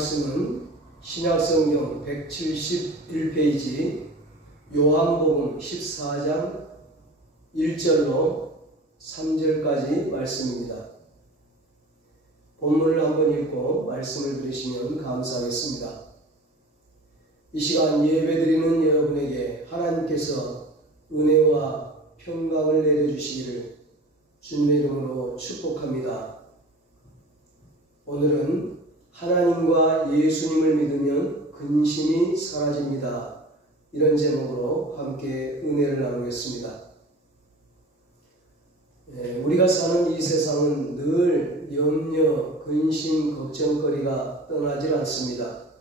말씀은 신약성경 171페이지 요한복음 14장 1절로 3절까지 말씀입니다. 본문을 한번 읽고 말씀을 들으시면 감사하겠습니다. 이 시간 예배드리는 여러분에게 하나님께서 은혜와 평강을 내려주시기를 주님의 이름으로 축복합니다. 오늘은 하나님과 예수님을 믿으면 근심이 사라집니다. 이런 제목으로 함께 은혜를 나누겠습니다. 우리가 사는 이 세상은 늘 염려, 근심, 걱정거리가 떠나질 않습니다.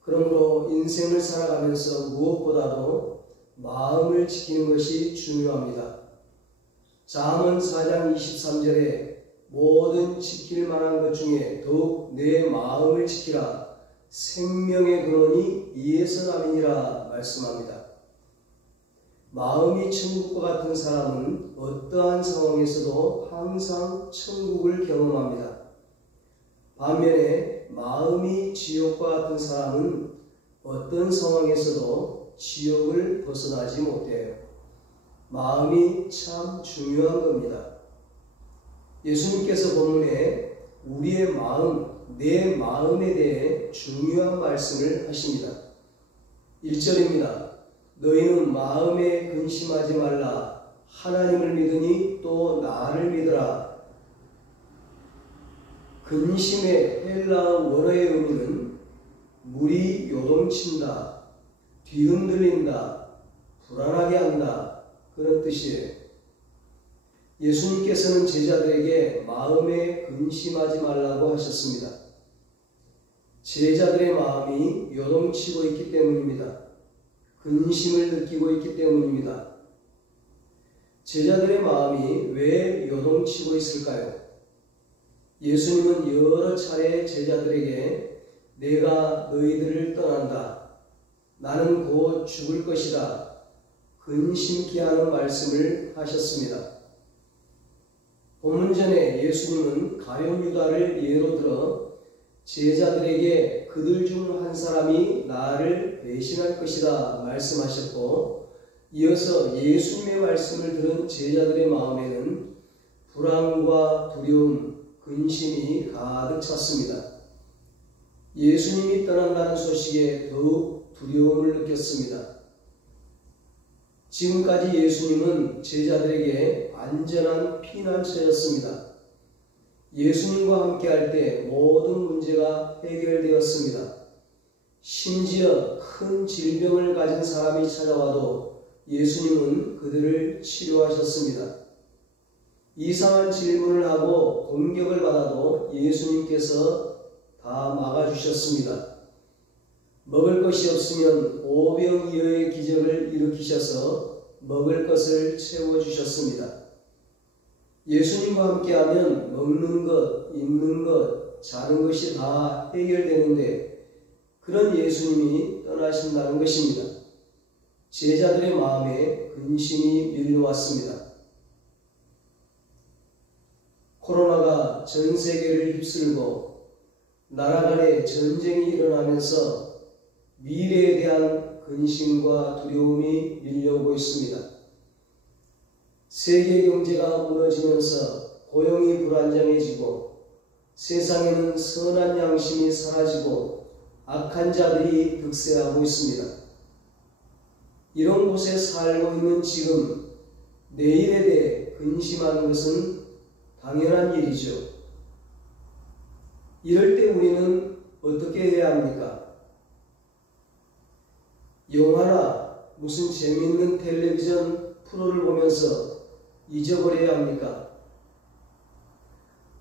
그러므로 인생을 살아가면서 무엇보다도 마음을 지키는 것이 중요합니다. 잠언 4장 23절에 모든 지킬 만한 것 중에 더욱 내 마음을 지키라. 생명의 근원이 이에서 남이니라 말씀합니다. 마음이 천국과 같은 사람은 어떠한 상황에서도 항상 천국을 경험합니다. 반면에 마음이 지옥과 같은 사람은 어떤 상황에서도 지옥을 벗어나지 못해요. 마음이 참 중요한 겁니다. 예수님께서 본문에 우리의 마음, 내 마음에 대해 중요한 말씀을 하십니다. 1절입니다. 너희는 마음에 근심하지 말라. 하나님을 믿으니 또 나를 믿으라. 근심의 헬라어 원어의 의미는 물이 요동친다, 뒤흔들린다, 불안하게 한다, 그런 뜻이에요. 예수님께서는 제자들에게 마음에 근심하지 말라고 하셨습니다. 제자들의 마음이 요동치고 있기 때문입니다. 근심을 느끼고 있기 때문입니다. 제자들의 마음이 왜 요동치고 있을까요? 예수님은 여러 차례 제자들에게 내가 너희들을 떠난다. 나는 곧 죽을 것이다. 근심케 하는 말씀을 하셨습니다. 본문 전에 예수님은 가룟 유다를 예로 들어 제자들에게 그들 중 한 사람이 나를 배신할 것이다 말씀하셨고, 이어서 예수님의 말씀을 들은 제자들의 마음에는 불안과 두려움, 근심이 가득 찼습니다. 예수님이 떠난다는 소식에 더욱 두려움을 느꼈습니다. 지금까지 예수님은 제자들에게 안전한 피난처였습니다. 예수님과 함께할 때 모든 문제가 해결되었습니다. 심지어 큰 질병을 가진 사람이 찾아와도 예수님은 그들을 치료하셨습니다. 이상한 질문을 하고 공격을 받아도 예수님께서 다 막아주셨습니다. 먹을 것이 없으면 오병이어의 기적을 일으키셔서 먹을 것을 채워주셨습니다. 예수님과 함께하면 먹는 것, 입는 것, 자는 것이 다 해결되는데 그런 예수님이 떠나신다는 것입니다. 제자들의 마음에 근심이 밀려왔습니다. 코로나가 전 세계를 휩쓸고 나라 간의 전쟁이 일어나면서 미래에 대한 근심과 두려움이 밀려오고 있습니다. 세계 경제가 무너지면서 고용이 불안정해지고 세상에는 선한 양심이 사라지고 악한 자들이 득세하고 있습니다. 이런 곳에 살고 있는 지금 내일에 대해 근심하는 것은 당연한 일이죠. 이럴 때 우리는 어떻게 해야 합니까? 영화나 무슨 재미있는 텔레비전 프로를 보면서 잊어버려야 합니까?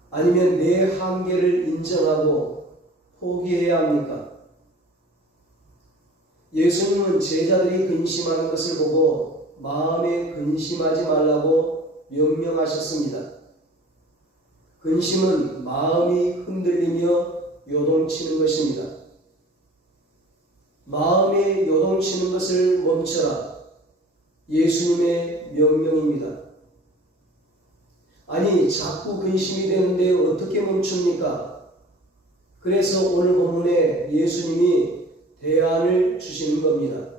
아니면 내 한계를 인정하고 포기해야 합니까? 예수님은 제자들이 근심하는 것을 보고 마음에 근심하지 말라고 명령하셨습니다. 근심은 마음이 흔들리며 요동치는 것입니다. 마음에 요동치는 것을 멈춰라. 예수님의 명령입니다. 아니, 자꾸 근심이 되는데 어떻게 멈춥니까? 그래서 오늘 본문에 예수님이 대안을 주시는 겁니다.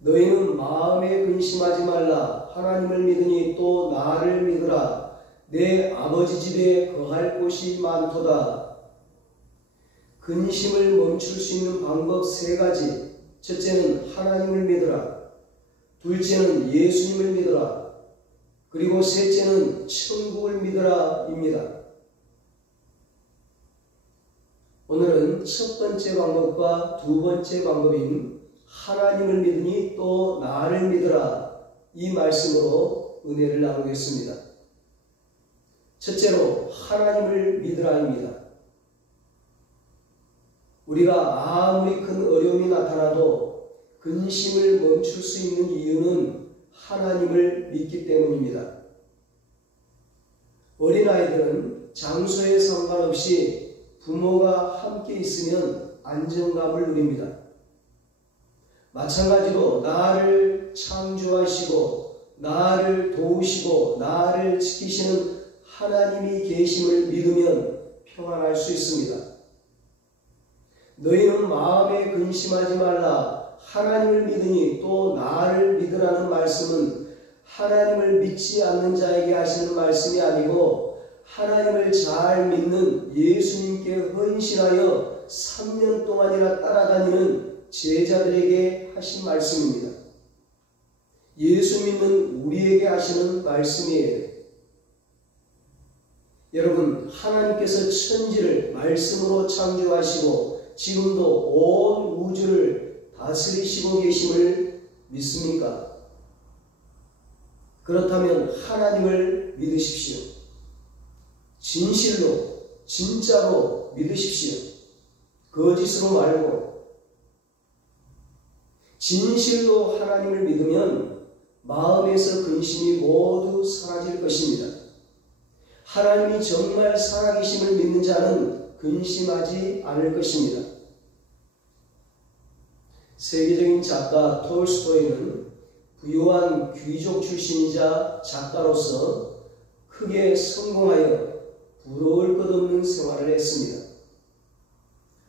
너희는 마음에 근심하지 말라. 하나님을 믿으니 또 나를 믿으라. 내 아버지 집에 거할 곳이 많도다. 근심을 멈출 수 있는 방법 세 가지. 첫째는 하나님을 믿으라. 둘째는 예수님을 믿으라. 그리고 셋째는 천국을 믿으라입니다. 오늘은 첫 번째 방법과 두 번째 방법인 하나님을 믿으니 또 나를 믿으라, 이 말씀으로 은혜를 나누겠습니다. 첫째로 하나님을 믿으라입니다. 우리가 아무리 큰 어려움이 나타나도 근심을 멈출 수 있는 이유는 하나님을 믿기 때문입니다. 어린아이들은 장소에 상관없이 부모가 함께 있으면 안정감을 누립니다. 마찬가지로 나를 창조하시고 나를 도우시고 나를 지키시는 하나님이 계심을 믿으면 평안할 수 있습니다. 너희는 마음에 근심하지 말라. 하나님을 믿으니 또 나를 믿으라는 말씀은 하나님을 믿지 않는 자에게 하시는 말씀이 아니고 하나님을 잘 믿는 예수님께 헌신하여 3년 동안이나 따라다니는 제자들에게 하신 말씀입니다. 예수 믿는 우리에게 하시는 말씀이에요. 여러분, 하나님께서 천지를 말씀으로 창조하시고 지금도 온 우주를 다스리시고 계심을 믿습니까? 그렇다면 하나님을 믿으십시오. 진실로, 진짜로 믿으십시오. 거짓으로 말고. 진실로 하나님을 믿으면 마음에서 근심이 모두 사라질 것입니다. 하나님이 정말 살아계심을 믿는 자는 근심하지 않을 것입니다. 세계적인 작가 톨스토이는 부유한 귀족 출신이자 작가로서 크게 성공하여 부러울 것 없는 생활을 했습니다.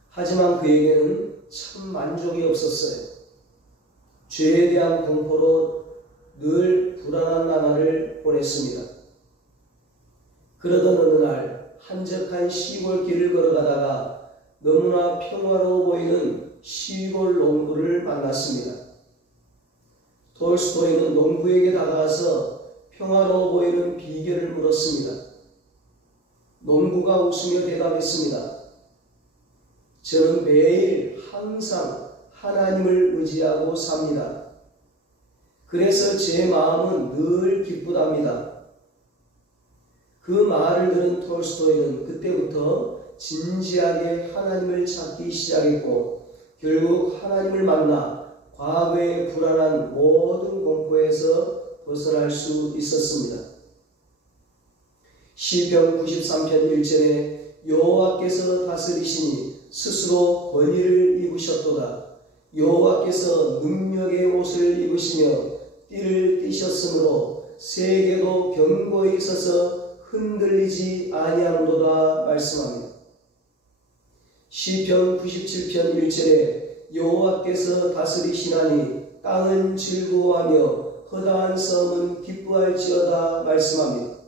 하지만 그에게는 참 만족이 없었어요. 죄에 대한 공포로 늘 불안한 나날을 보냈습니다. 그러던 어느 날 한적한 시골 길을 걸어가다가 너무나 평화로워 보이는 시골 농부를 만났습니다. 톨스토이는 농부에게 다가가서 평화로워 보이는 비결을 물었습니다. 농부가 웃으며 대답했습니다. 저는 매일 항상 하나님을 의지하고 삽니다. 그래서 제 마음은 늘 기쁘답니다. 그 말을 들은 톨스토이는 그때부터 진지하게 하나님을 찾기 시작했고 결국 하나님을 만나 과거의 불안한 모든 공포에서 벗어날 수 있었습니다. 시편 93편 1절에 여호와께서 다스리시니 스스로 권위를 입으셨도다. 여호와께서 능력의 옷을 입으시며 띠를 띠셨으므로 세계도 견고히 서서 흔들리지 아니하는도다 말씀합니다. 시편 97편 1절에 여호와께서 다스리시나니 땅은 즐거워하며 허다한 섬은 기뻐할지어다 말씀합니다.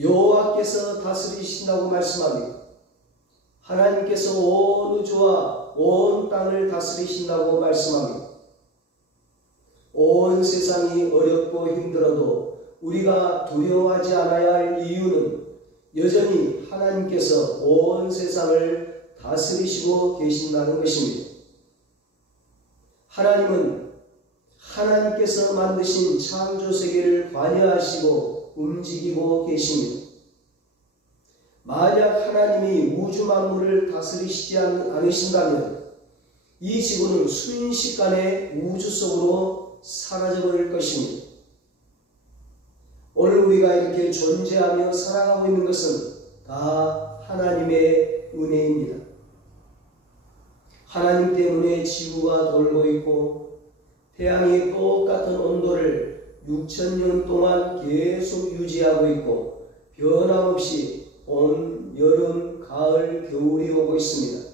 여호와께서 다스리신다고 말씀합니다. 하나님께서 온 우주와 온 땅을 다스리신다고 말씀합니다. 온 세상이 어렵고 힘들어도 우리가 두려워하지 않아야 할 이유는 여전히 하나님께서 온 세상을 다스리시고 계신다는 것입니다. 하나님은 하나님께서 만드신 창조세계를 관여하시고 움직이고 계십니다. 만약 하나님이 우주 만물을 다스리시지 않으신다면 이 지구는 순식간에 우주 속으로 사라져버릴 것입니다. 오늘 우리가 이렇게 존재하며 살아가고 있는 것은 다 하나님의 은혜입니다. 하나님 때문에 지구가 돌고 있고 태양이 똑같은 온도를 6,000년 동안 계속 유지하고 있고 변함없이 봄, 여름, 가을, 겨울이 오고 있습니다.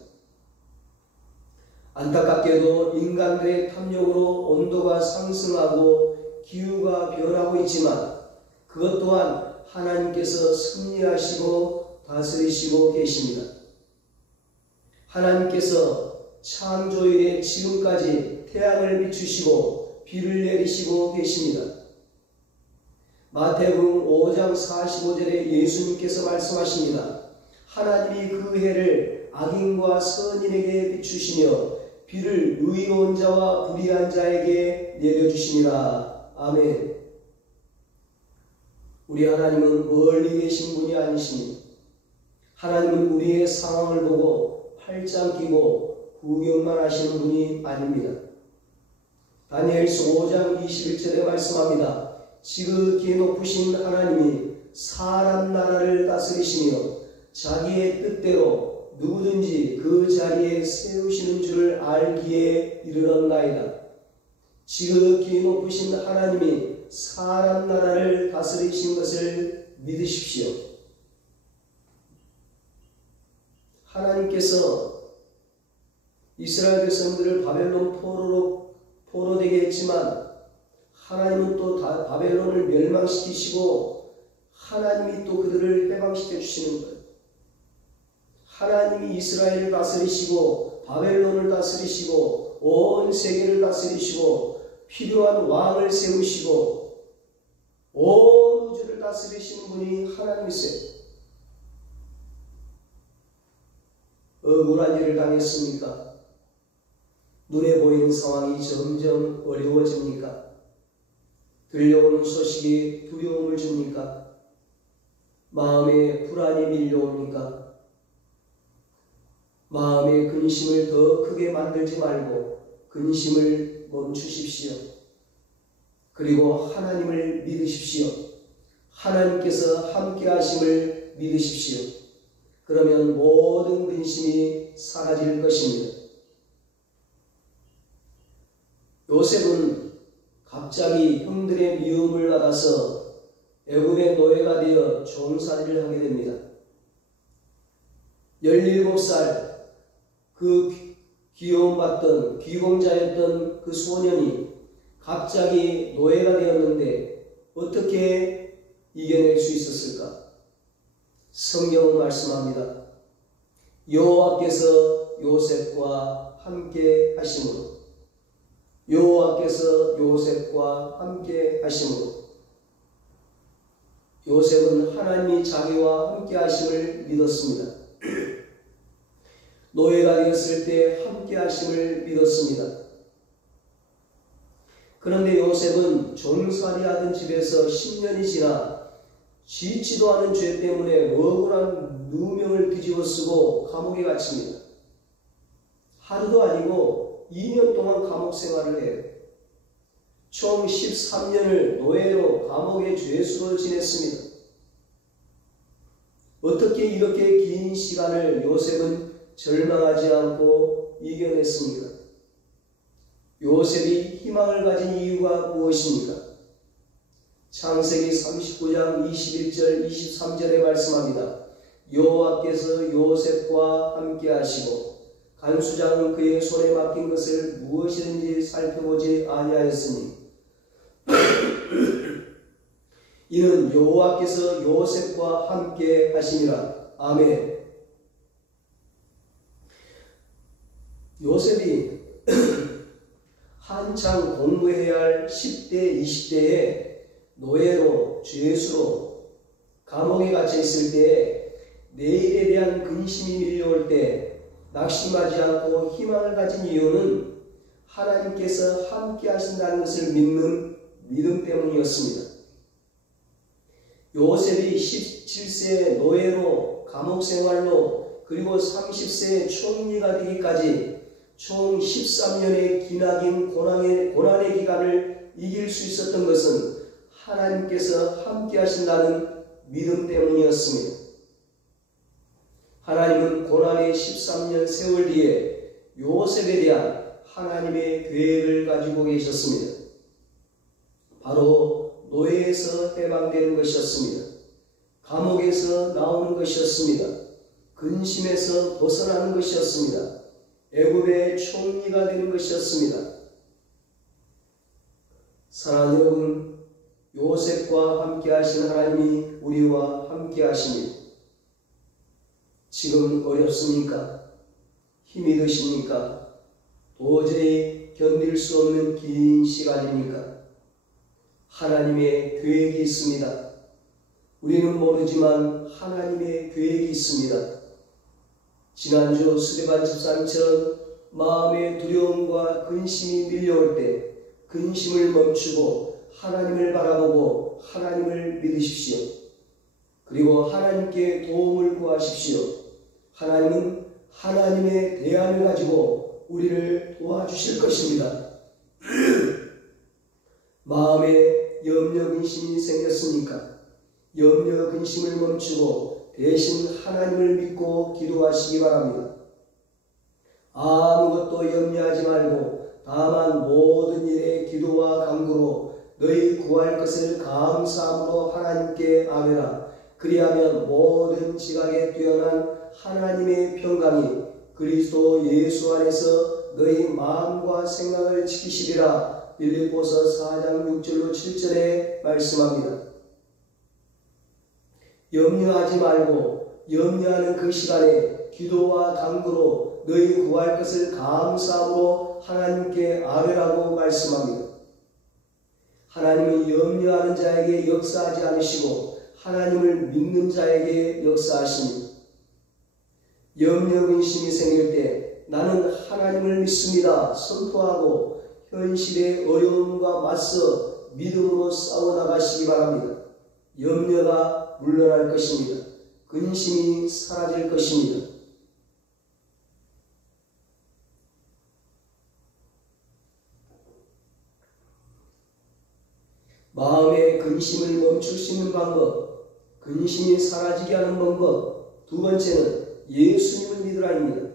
안타깝게도 인간들의 탐욕으로 온도가 상승하고 기후가 변하고 있지만 그것 또한 하나님께서 섭리하시고 다스리시고 계십니다. 하나님께서 창조 이래 지금까지 태양을 비추시고 비를 내리시고 계십니다. 마태복음 5장 45절에 예수님께서 말씀하십니다. 하나님이 그 해를 악인과 선인에게 비추시며 비를 의로운 자와 불의한 자에게 내려주시니라. 아멘. 우리 하나님은 멀리 계신 분이 아니십니다. 하나님은 우리의 상황을 보고 팔짱 끼고 구경만 하시는 분이 아닙니다. 다니엘서 5장 21절에 말씀합니다. 지극히 높으신 하나님이 사람 나라를 다스리시며 자기의 뜻대로 누구든지 그 자리에 세우시는 줄을 알기에 이르렀나이다. 지극히 높으신 하나님이 사람 나라를 다스리신 것을 믿으십시오. 하나님께서 이스라엘 백성들을 바벨론 포로되게 했지만 하나님은 또 바벨론을 멸망시키시고 하나님이 또 그들을 해방시켜 주시는 거예요. 하나님이 이스라엘을 다스리시고 바벨론을 다스리시고 온 세계를 다스리시고 필요한 왕을 세우시고 온 우주를 다스리시는 분이 하나님이세요. 억울한 일을 당했습니까? 눈에 보이는 상황이 점점 어려워집니까? 들려오는 소식이 두려움을 줍니까? 마음에 불안이 밀려옵니까? 마음의 근심을 더 크게 만들지 말고 근심을 멈추십시오. 그리고 하나님을 믿으십시오. 하나님께서 함께 하심을 믿으십시오. 그러면 모든 근심이 사라질 것입니다. 요셉은 갑자기 형들의 미움을 받아서 애굽의 노예가 되어 종살이를 하게 됩니다. 17살 그 귀여움받던 귀공자였던 그 소년이 갑자기 노예가 되었는데 어떻게 이겨낼 수 있었을까? 성경은 말씀합니다. 여호와께서 요셉과 함께 하심으로 여호와께서 요셉과 함께 하심으로 요셉은 하나님이 자기와 함께 하심을 믿었습니다. 노예가 되었을 때 함께 하심을 믿었습니다. 그런데 요셉은 종살이하던 집에서 10년이 지나 짓지도 않은 죄 때문에 억울한 누명을 뒤집어 쓰고 감옥에 갇힙니다. 하루도 아니고 2년 동안 감옥 생활을 해요. 총 13년을 노예로 감옥의 죄수로 지냈습니다. 어떻게 이렇게 긴 시간을 요셉은 절망하지 않고 이겨냈습니까? 요셉이 희망을 가진 이유가 무엇입니까? 창세기 39장 21절 23절에 말씀합니다. 여호와께서 요셉과 함께 하시고 간수장은 그의 손에 맡긴 것을 무엇이든지 살펴보지 아니하였으니 이는 여호와께서 요셉과 함께 하시니라. 아멘. 요셉이 한창 공부해야 할 10대, 20대에 노예로, 죄수로 감옥에 갇혀 있을 때 내일에 대한 근심이 밀려올 때 낙심하지 않고 희망을 가진 이유는 하나님께서 함께 하신다는 것을 믿는 믿음 때문이었습니다. 요셉이 17세의 노예로 감옥 생활로 그리고 30세의 총리가 되기까지 총 13년의 기나긴 고난의 기간을 이길 수 있었던 것은 하나님께서 함께 하신다는 믿음 때문이었습니다. 하나님은 고난의 13년 세월 뒤에 요셉에 대한 하나님의 계획을 가지고 계셨습니다. 바로 노예에서 해방되는 것이었습니다. 감옥에서 나오는 것이었습니다. 근심에서 벗어나는 것이었습니다. 애굽의 총리가 되는 것이었습니다. 사랑하는 여러분, 요셉과 함께 하신 하나님이 우리와 함께 하시니 지금 어렵습니까? 힘이 드십니까? 도저히 견딜 수 없는 긴 시간입니까? 하나님의 계획이 있습니다. 우리는 모르지만 하나님의 계획이 있습니다. 지난주 스데반 집사님처럼 마음의 두려움과 근심이 밀려올 때 근심을 멈추고 하나님을 바라보고 하나님을 믿으십시오. 그리고 하나님께 도움을 구하십시오. 하나님은 하나님의 대안을 가지고 우리를 도와주실 것입니다. 마음에 염려 근심이 생겼습니까? 염려 근심을 멈추고 대신 하나님을 믿고 기도하시기 바랍니다. 아무것도 염려하지 말고 다만 모든 일에 기도와 간구로 너희 구할 것을 감사함으로 하나님께 아뢰라. 그리하면 모든 지각에 뛰어난 하나님의 평강이 그리스도 예수 안에서 너희 마음과 생각을 지키시리라. 빌립보서 4장 6절로 7절에 말씀합니다. 염려하지 말고 염려하는 그 시간에 기도와 간구로 너희 구할 것을 감사함으로 하나님께 아뢰라고 말씀합니다. 하나님은 염려하는 자에게 역사하지 않으시고 하나님을 믿는 자에게 역사하십니다. 염려 근심이 생길 때 나는 하나님을 믿습니다 선포하고 현실의 어려움과 맞서 믿음으로 싸워나가시기 바랍니다. 염려가 물러날 것입니다. 근심이 사라질 것입니다. 마음의 근심을 멈출 수 있는 방법, 근심이 사라지게 하는 방법, 두 번째는 예수님을 믿으라입니다.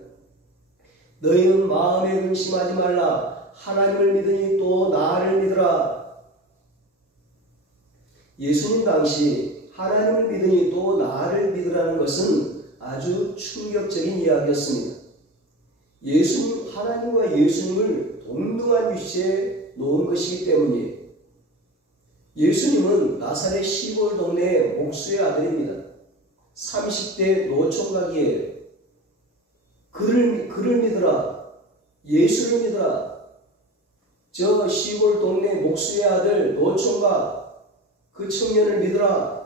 너희는 마음에 근심하지 말라. 하나님을 믿으니 또 나를 믿으라. 예수님 당시 하나님을 믿으니 또 나를 믿으라는 것은 아주 충격적인 이야기였습니다. 예수님, 하나님과 예수님을 동등한 위치에 놓은 것이기 때문이에요. 예수님은 나사렛 시골 동네의 목수의 아들입니다. 30대 노총각이에요. 그를 믿으라. 예수를 믿으라. 저 시골 동네 목수의 아들 노총각 그 청년을 믿으라.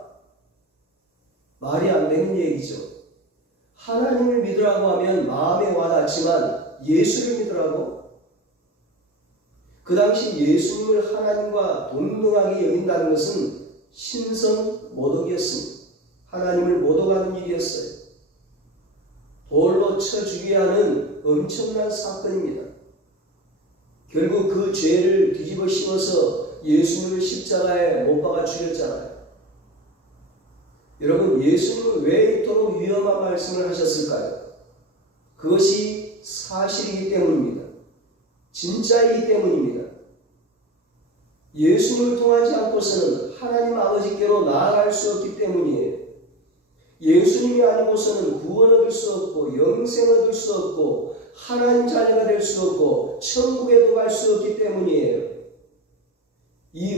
말이 안 되는 얘기죠. 하나님을 믿으라고 하면 마음에 와닿지만 예수를 믿으라고? 그 당시 예수님을 하나님과 동등하게 여긴다는 것은 신성 모독이었습니다. 하나님을 모독하는 일이었어요. 돌로 쳐 죽여야 하는 엄청난 사건입니다. 결국 그 죄를 뒤집어 씌워서 예수님을 십자가에 못 박아 죽였잖아요. 여러분, 예수님은 왜 이토록 위험한 말씀을 하셨을까요? 그것이 사실이기 때문입니다. 진짜이기 때문입니다. 예수님을 통하지 않고서는 하나님 아버지께로 나아갈 수 없기 때문이에요. 예수님이 아니고서는 구원 얻을 수 없고 영생 얻을 수 없고 하나님 자녀가 될 수 없고 천국에도 갈 수 없기 때문이에요.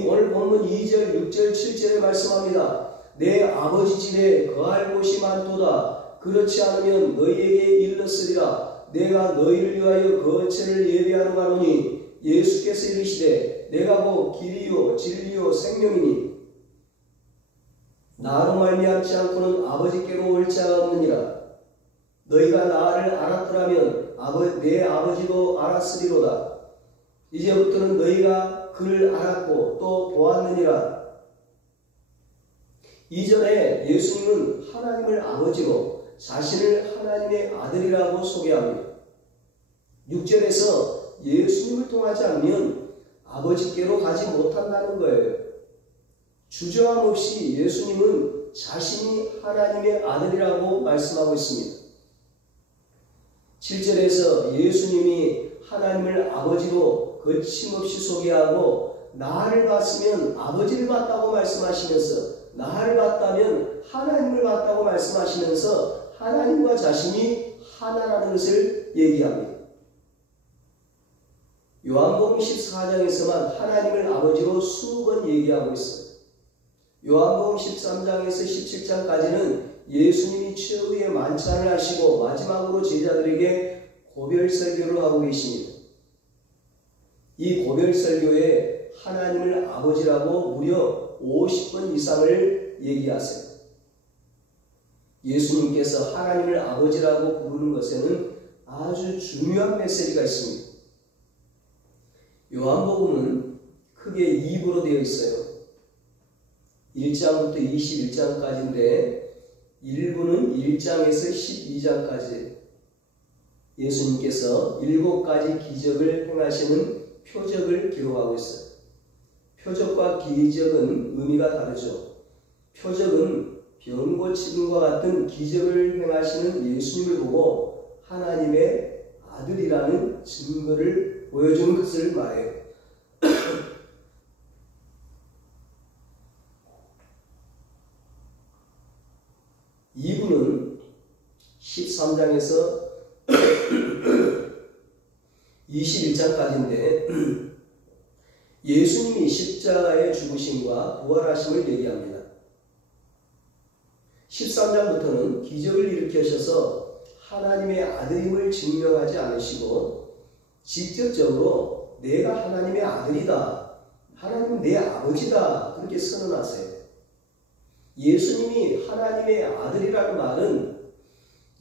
오늘 본문 2절, 6절, 7절에 말씀합니다. 내 아버지 집에 거할 곳이 많도다. 그렇지 않으면 너희에게 일렀으리라. 내가 너희를 위하여 거처를 예비하러 가노니 예수께서 이르시되 내가 곧 길이요 진리요 생명이니 나로 말미암지 않고는 아버지께로 올 자가 없느니라. 너희가 나를 알았더라면 내 아버지도 알았으리로다. 이제부터는 너희가 그를 알았고 또 보았느니라. 이전에 예수님은 하나님을 아버지로 자신을 하나님의 아들이라고 소개합니다. 6절에서 예수님을 통하지 않으면 아버지께로 가지 못한다는 거예요. 주저함 없이 예수님은 자신이 하나님의 아들이라고 말씀하고 있습니다. 7절에서 예수님이 하나님을 아버지로 거침없이 소개하고 나를 봤으면 아버지를 봤다고 말씀하시면서 나를 봤다면 하나님을 봤다고 말씀하시면서 하나님과 자신이 하나라는 것을 얘기합니다. 요한복음 14장에서만 하나님을 아버지로 20번 얘기하고 있어요. 요한복음 13장에서 17장까지는 예수님이 최후의 만찬을 하시고 마지막으로 제자들에게 고별 설교를 하고 계십니다. 이 고별 설교에 하나님을 아버지라고 무려 50번 이상을 얘기하세요. 예수님께서 하나님을 아버지라고 부르는 것에는 아주 중요한 메시지가 있습니다. 요한복음은 크게 2부로 되어 있어요. 1장부터 21장까지인데 1부는 1장에서 12장까지 예수님께서 7가지 기적을 행하시는 표적을 기록하고 있어요. 표적과 기적은 의미가 다르죠. 표적은 병 고침과 같은 기적을 행하시는 예수님을 보고 하나님의 아들이라는 증거를 보여주는 것을 말해요. 2부는 13장에서 21장까지인데 예수님이 십자가의 죽으심과 부활하심을 얘기합니다. 13장부터는 기적을 일으키셔서 하나님의 아들임을 증명하지 않으시고 직접적으로 내가 하나님의 아들이다, 하나님은 내 아버지다 그렇게 선언하세요. 예수님이 하나님의 아들이라는 말은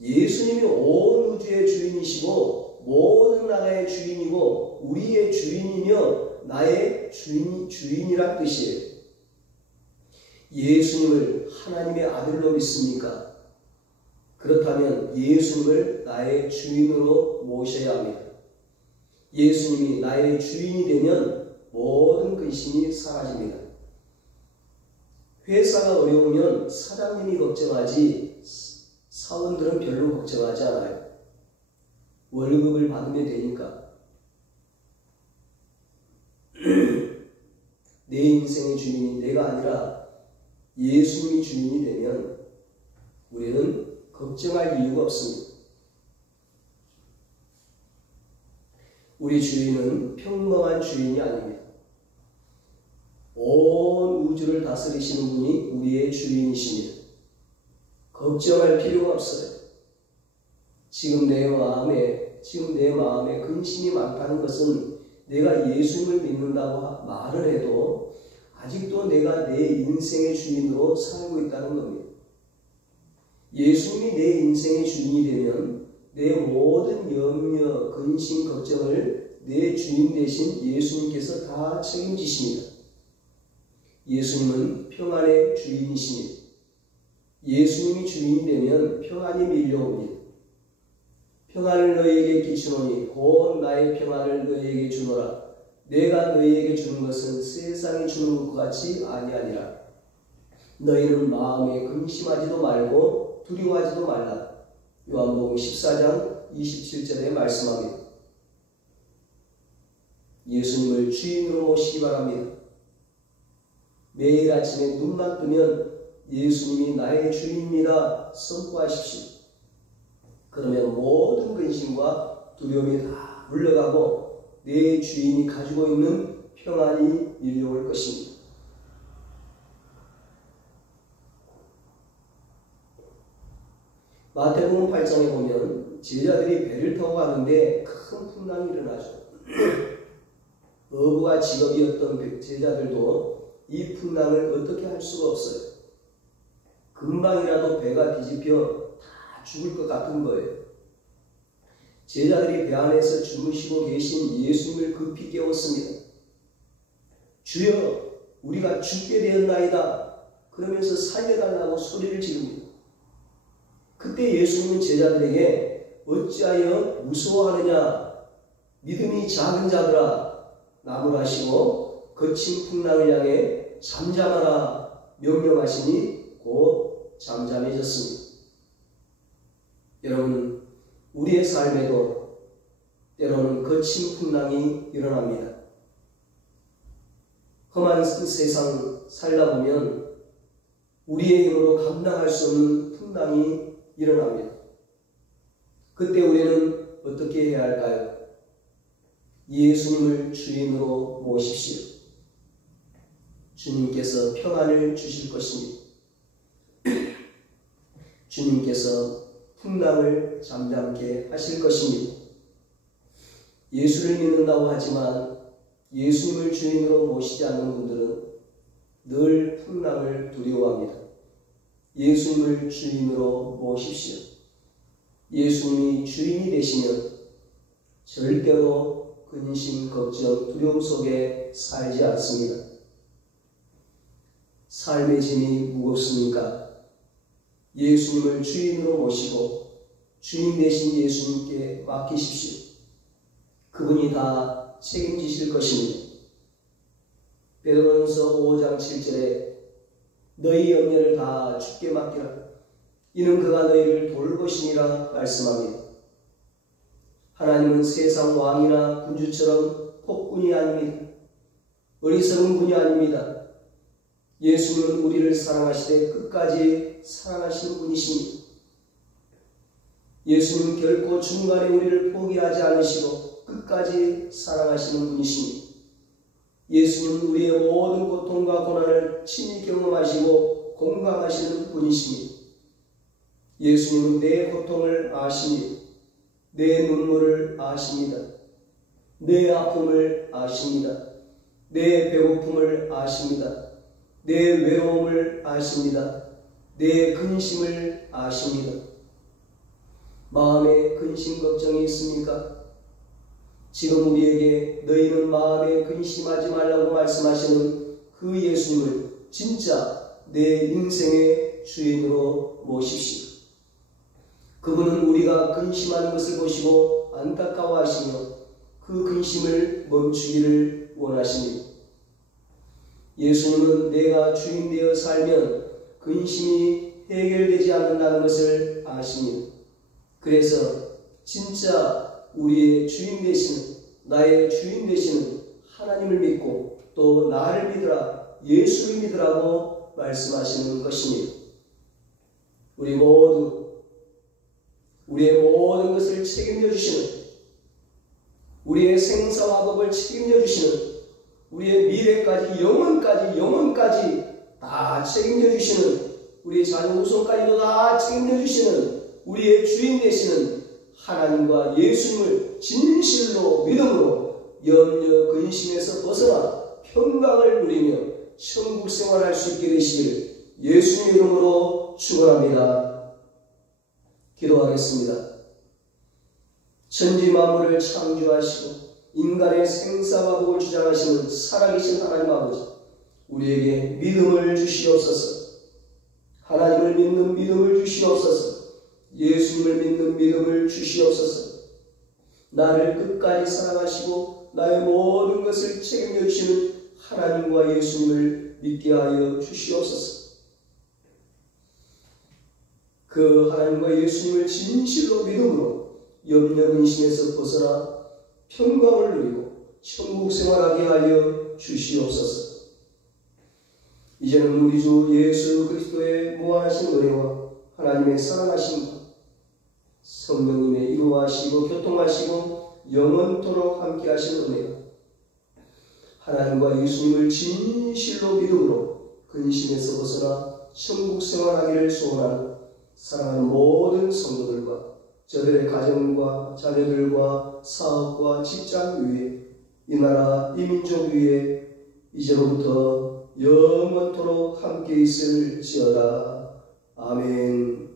예수님이 온 우주의 주인이시고 모든 나라의 주인이고 우리의 주인이며 나의 주인이란 뜻이에요. 예수님을 하나님의 아들로 믿습니까? 그렇다면 예수님을 나의 주인으로 모셔야 합니다. 예수님이 나의 주인이 되면 모든 근심이 사라집니다. 회사가 어려우면 사장님이 걱정하지 사원들은 별로 걱정하지 않아요. 월급을 받으면 되니까. 내 인생의 주인이 내가 아니라 예수님이 주인이 되면 우리는 걱정할 이유가 없습니다. 우리 주인은 평범한 주인이 아닙니다. 온 우주를 다스리시는 분이 우리의 주인이십니다. 걱정할 필요가 없어요. 지금 내 마음에 근심이 많다는 것은 내가 예수님을 믿는다고 말을 해도 아직도 내가 내 인생의 주인으로 살고 있다는 겁니다. 예수님이 내 인생의 주인이 되면 내 모든 염려, 근심, 걱정을 내 주인 대신 예수님께서 다 책임지십니다. 예수님은 평안의 주인이십니다. 예수님이 주인이 되면 평안이 밀려옵니다. 평안을 너희에게 끼치노니 곧 나의 평안을 너희에게 주노라. 내가 너희에게 주는 것은 세상이 주는 것과 같이 아니하니라. 너희는 마음에 근심하지도 말고 두려워하지도 말라. 요한복음 14장 27절에 말씀합니다. 예수님을 주인으로 모시기 바랍니다. 매일 아침에 눈만 뜨면 예수님이 나의 주인입니다 선포하십시오. 그러면 모든 근심과 두려움이 다 물러가고 내 주인이 가지고 있는 평안이 밀려올 것입니다. 마태복음 8장에 보면 제자들이 배를 타고 가는데 큰 풍랑이 일어나죠. 어부가 직업이었던 제자들도 이 풍랑을 어떻게 할 수가 없어요. 금방이라도 배가 뒤집혀 다 죽을 것 같은 거예요. 제자들이 배 안에서 주무시고 계신 예수님을 급히 깨웠습니다. 주여, 우리가 죽게 되었나이다. 그러면서 살려달라고 소리를 지릅니다. 그때 예수님은 제자들에게 어찌하여 무서워하느냐, 믿음이 작은 자들아, 나무라시고 거친 풍랑을 향해 잠잠하라 명령하시니 곧 잠잠해졌습니다. 여러분, 우리의 삶에도 때로는 거친 풍랑이 일어납니다. 험한 세상 살다 보면 우리의 힘으로 감당할 수 없는 풍랑이 일어납니다. 그때 우리는 어떻게 해야 할까요? 예수님을 주인으로 모십시오. 주님께서 평안을 주실 것입니다. 주님께서 풍랑을 잠잠케 하실 것입니다. 예수를 믿는다고 하지만 예수님을 주인으로 모시지 않는 분들은 늘 풍랑을 두려워합니다. 예수님을 주인으로 모십시오. 예수님이 주인이 되시면 절대로 근심, 걱정, 두려움 속에 살지 않습니다. 삶의 짐이 무겁습니까? 예수님을 주인으로 모시고 주인 되신 예수님께 맡기십시오. 그분이 다 책임지실 것입니다. 베드로전서 5장 7절에 너희 염려를 다 주께 맡기라. 이는 그가 너희를 돌보시니라 말씀합니다. 하나님은 세상 왕이나 군주처럼 폭군이 아닙니다. 어리석은 분이 아닙니다. 예수님은 우리를 사랑하시되 끝까지 사랑하시는 분이십니다. 예수님은 결코 중간에 우리를 포기하지 않으시고 끝까지 사랑하시는 분이십니다. 예수님은 우리의 모든 고통과 고난을 친히 경험하시고 공감하시는 분이십니다. 예수님은 내 고통을 아십니다. 내 눈물을 아십니다. 내 아픔을 아십니다. 내 배고픔을 아십니다. 내 외로움을 아십니다. 내 근심을 아십니다. 마음에 근심 걱정이 있습니까? 지금 우리에게 너희는 마음에 근심하지 말라고 말씀하시는 그 예수님을 진짜 내 인생의 주인으로 모십시오. 그분은 우리가 근심하는 것을 보시고 안타까워하시며 그 근심을 멈추기를 원하십니다. 예수님은 내가 주인 되어 살면 근심이 해결되지 않는다는 것을 아십니다. 그래서 진짜 우리의 주인 되시는, 나의 주인 되시는 하나님을 믿고 또 나를 믿으라, 예수를 믿으라고 말씀하시는 것입니다. 우리 모두 우리의 모든 것을 책임져 주시는, 우리의 생사와 법을 책임져 주시는, 우리의 미래까지 영원까지 다 책임져 주시는, 우리의 자녀 후손까지도 다 책임져 주시는 우리의 주인 되시는 하나님과 예수님을 진실로 믿음으로 염려 근심에서 벗어나 평강을 누리며 천국 생활할 수 있게 되시길 예수님 이름으로 축원합니다. 기도하겠습니다. 천지 만물을 창조하시고 인간의 생사와 복을 주장하시는 살아계신 하나님 아버지, 우리에게 믿음을 주시옵소서. 하나님을 믿는 믿음을 주시옵소서. 예수님을 믿는 믿음을 주시옵소서. 나를 끝까지 사랑하시고 나의 모든 것을 책임져 주시는 하나님과 예수님을 믿게 하여 주시옵소서. 그 하나님과 예수님을 진실로 믿음으로 염려 근심에서 벗어나 평강을 누리고 천국 생활하게 하여 주시옵소서. 이제는 우리 주 예수 그리스도의 무한하신 은혜와 하나님의 사랑하심과 성령님의 이루하시고 교통하시고 영원토록 함께 하시는 은혜가 하나님과 예수님을 진실로 믿음으로 근심에서 벗어나 천국 생활하기를 소원하는 사랑하는 모든 성도들과 저들의 가정과 자녀들과 사업과 직장 위에 이 나라 이 민족 위에 이제로부터 영원토록 함께 있을지어다. 아멘.